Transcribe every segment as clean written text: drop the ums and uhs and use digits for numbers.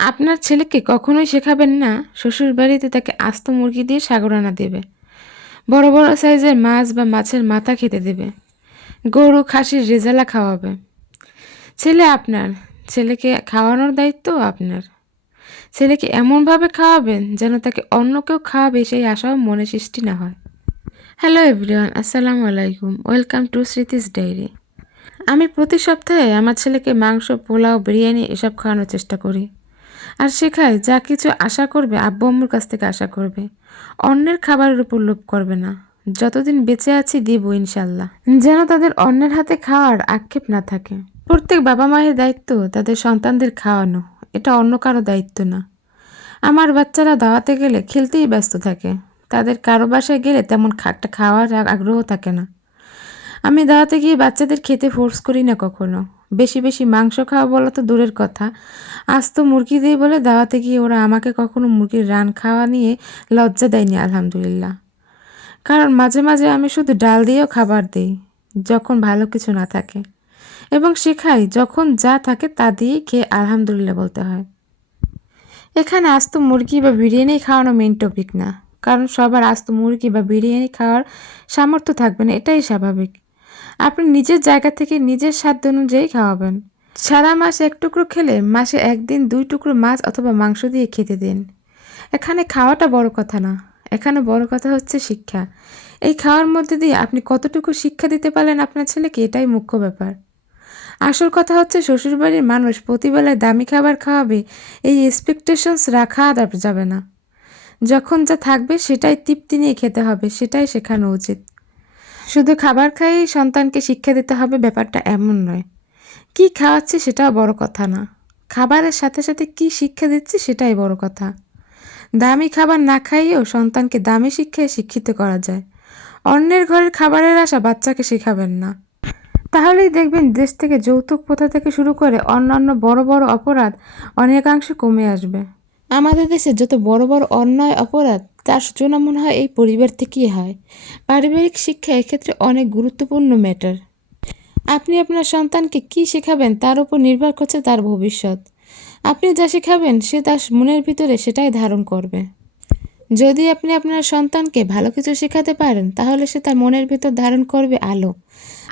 আপনার ছেলেকে কখনোই শেখাবেন না শ্বশুরবাড়িতে তাকে আস্ত মুরগি দিয়ে সাগর রান্না দেবে, বড় বড় সাইজের মাছ বা মাছের মাথা খেতে দেবে, গরু খাসির রেজালা খাওয়াবে। ছেলে আপনার, ছেলেকে খাওয়ানোর দায়িত্ব আপনার। ছেলেকে এমনভাবে খাওয়াবেন যেন তাকে অন্য কেউ খাওয়াবে সেই আশাও মনে সৃষ্টি না হয়। হ্যালো এভরিওয়ান, আসসালামু আলাইকুম, ওয়েলকাম টু স্মৃতিস ডায়েরি। আমি প্রতি সপ্তাহে আমার ছেলেকে মাংস, পোলাও, বিরিয়ানি এসব খাওয়ানোর চেষ্টা করি আর শেখাই যা কিছু আশা করবে আব্বু আম্মুর কাছ থেকে আশা করবে, অন্যের খাবারের উপর লোভ করবে না। যতদিন বেঁচে আছি দিব ইনশাল্লাহ, যেন তাদের অন্যের হাতে খাওয়ার আক্ষেপ না থাকে। প্রত্যেক বাবা মায়ের দায়িত্ব তাদের সন্তানদের খাওয়ানো, এটা অন্য কারো দায়িত্ব না। আমার বাচ্চারা দাওয়াতে গেলে খেলতেই ব্যস্ত থাকে, তাদের কারো বাসায় গেলে তেমন একটা খাওয়ার আগ্রহ থাকে না। আমি দাওয়াতে গিয়ে বাচ্চাদের খেতে ফোর্স করি না কখনো। বেশি বেশি মাংস খাওয়া বলা তো দূরের কথা, আজ তো মুরগি দিই বলে দাওয়াতে গিয়ে ওরা আমাকে কখনো মুরগির রান খাওয়া নিয়ে লজ্জা দেয়নি, আলহামদুলিল্লাহ। কারণ মাঝে মাঝে আমি শুধু ডাল দিয়েও খাবার দিই যখন ভালো কিছু না থাকে, এবং শেখাই যখন যা থাকে তা দিয়েই খেয়ে আলহামদুলিল্লাহ বলতে হয়। এখানে আস্ত মুরগি বা বিরিয়ানি খাওয়ানো মেইন টপিক না, কারণ সবার আস্ত মুরগি বা বিরিয়ানি খাওয়ার সামর্থ্য থাকবে না, এটাই স্বাভাবিক। আপনি নিজের জায়গা থেকে নিজের সাধ্য অনুযায়ী খাওয়াবেন। সারা মাস এক টুকরো খেলে মাসে একদিন 2 টুকরো মাছ অথবা মাংস দিয়ে খেতে দিন। এখানে খাওয়াটা বড় কথা না, এখানে বড় কথা হচ্ছে শিক্ষা। এই খাওয়ার মধ্যে দিয়ে আপনি কতটুকু শিক্ষা দিতে পারলেন আপনার ছেলেকে, এটাই মুখ্য ব্যাপার। আসল কথা হচ্ছে শ্বশুরবাড়ির মানুষ প্রতিবেলায় দামি খাবার খাওয়াবে, এই এক্সপেকটেশনস রাখা যাবে না। যখন যা থাকবে সেটাই তৃপ্তি নিয়ে খেতে হবে, সেটাই শেখানো উচিত। শুধু খাবার খাইয়েই সন্তানকে শিক্ষা দিতে হবে ব্যাপারটা এমন নয়। কি খাওয়াচ্ছি সেটাও বড় কথা না, খাবারের সাথে সাথে কি শিক্ষা দিচ্ছি সেটাই বড় কথা। দামি খাবার না খাইয়েও সন্তানকে দামি শিক্ষায় শিক্ষিত করা যায়। অন্যের ঘরের খাবারের আশা বাচ্চাকে শেখাবেন না, তাহলেই দেখবেন দেশ থেকে যৌতুক প্রথা থেকে শুরু করে অন্যান্য বড় বড় অপরাধ অনেকাংশে কমে আসবে। আমাদের দেশে যত বড় বড় অন্যায় অপরাধ তার সূচনা মনে হয় এই পরিবার থেকেই হয়। পারিবারিক শিক্ষা এক্ষেত্রে অনেক গুরুত্বপূর্ণ ম্যাটার। আপনি আপনার সন্তানকে কি শেখাবেন তার উপর নির্ভর করছে তার ভবিষ্যৎ। আপনি যা শেখাবেন সে তার মনের ভিতরে সেটাই ধারণ করবে। যদি আপনি আপনার সন্তানকে ভালো কিছু শেখাতে পারেন তাহলে সে তার মনের ভিতর ধারণ করবে আলো।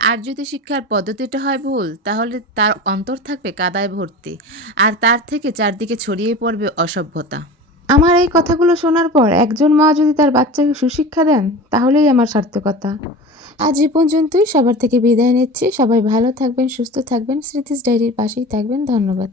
আর যদি শিক্ষার পদ্ধতিটা হয় ভুল, তাহলে তার অন্তর থাকবে কাদায় ভর্তি, আর তার থেকে চারদিকে ছড়িয়ে পড়বে অসভ্যতা। আমার এই কথাগুলো শোনার পর একজন মা যদি তার বাচ্চাকে সুশিক্ষা দেন তাহলেই আমার সার্থকতা। আজ এ পর্যন্তই, সবার থেকে বিদায় নিচ্ছি। সবাই ভালো থাকবেন, সুস্থ থাকবেন, স্মৃতিস ডায়েরির পাশেই থাকবেন। ধন্যবাদ।